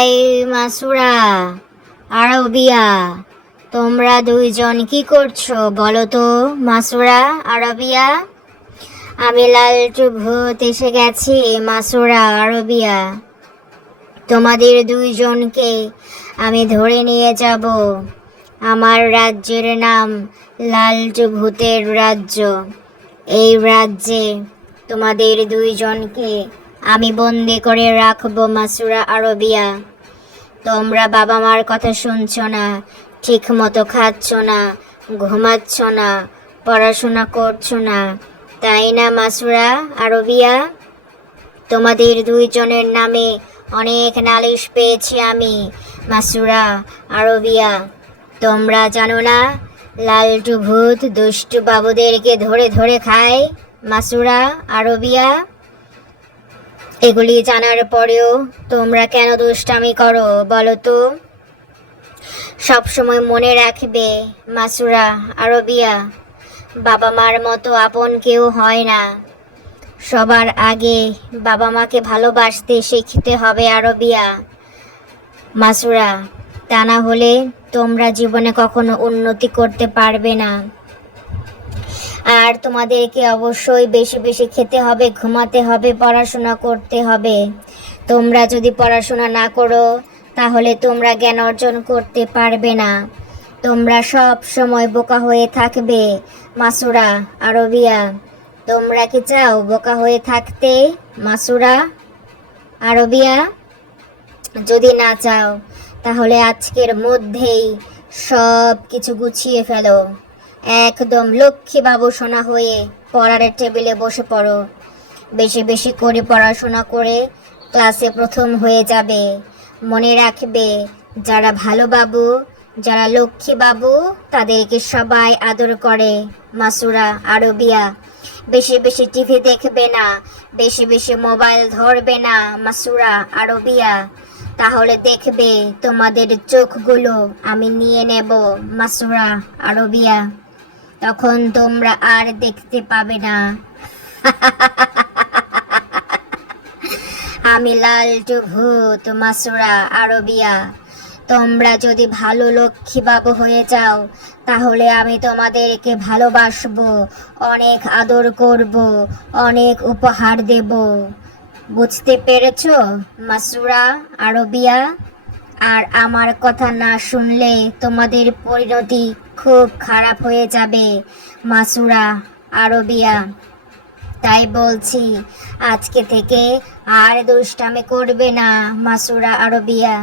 এই মাসুরা, আরবিয়া, তোমরা দুইজন কি করছো বলো তো? মাসুরা, আরবিয়া। আমি লালটু ভূত এসে গেছি। মাসুরা, আরবিয়া, তোমাদের দুইজনকে আমি ধরে নিয়ে যাব। আমার রাজ্যের নাম লালটু ভূতের রাজ্য। এই রাজ্যে তোমাদের দুইজনকে আমি বন্দি করে রাখবো। মাসুরা, আরবিয়া, তোমরা বাবা মার কথা শুনছো না, ঠিক মতো খাচ্ছ না, ঘুমাচ্ছ না, পড়াশোনা করছো না, তাই না? মাসুরা, আরবিয়া, তোমাদের দুইজনের নামে অনেক নালিশ পেয়েছি আমি। মাসুরা, আরবিয়া, তোমরা জানো না লালটু ভূত দুষ্টু বাবুদেরকে ধরে ধরে খায়? মাসুরা, আরবিয়া, এগুলি জানার পরেও তোমরা কেন দুষ্টামি করো বলো তো? সবসময় মনে রাখবে মাসুরা, আরবিয়া, বাবা মার মতো আপন কেউ হয় না। সবার আগে বাবা মাকে ভালোবাসতে শিখতে হবে আরবিয়া, মাসুরা, তা না হলে তোমরা জীবনে কখনো উন্নতি করতে পারবে না। আর তোমাদেরকে অবশ্যই বেশি বেশি খেতে হবে, ঘুমাতে হবে, পড়াশোনা করতে হবে। তোমরা যদি পড়াশোনা না করো তাহলে তোমরা জ্ঞান অর্জন করতে পারবে না। তোমরা সব সময় বোকা হয়ে থাকবে। মাসুরা, আরবিয়া, তোমরা কি চাও বোকা হয়ে থাকতে? মাসুরা, আরবিয়া, যদি না চাও তাহলে আজকের মধ্যেই সব কিছু গুছিয়ে ফেলো। একদম লক্ষ্মী বাবু সোনা হয়ে পড়ার টেবিলে বসে পড়ো। বেশি বেশি করে পড়াশোনা করে ক্লাসে প্রথম হয়ে যাবে। মনে রাখবে, যারা ভালো বাবু, যারা লক্ষ্মী বাবু, তাদেরকে সবাই আদর করে। মাসুরা, আরবিয়া, বেশি বেশি টিভি দেখবে না, বেশি বেশি মোবাইল ধরবে না। মাসুরা, আরবিয়া, তাহলে দেখবে তোমাদের চোখগুলো আমি নিয়ে নেব। মাসুরা, আরবিয়া, তখন তোমরা আর দেখতে পাবে না। আমি লালটু ভূত। মাসুরা, আরবিয়া, তোমরা যদি ভালো লক্ষ্মী বাবু হয়ে যাও তাহলে আমি তোমাদেরকে ভালোবাসবো, অনেক আদর করব, অনেক উপহার দেব। বুঝতে পেরেছো মাসুরা, আরবিয়া? আর আমার কথা না শুনলে তোমাদের পরিণতি খুব খারাপ হয়ে যাবে। মাসুরা, আরবিয়া, তাই বলছি আজকে থেকে আর দুষ্টামি করবে না। মাসুরা, আরবিয়া।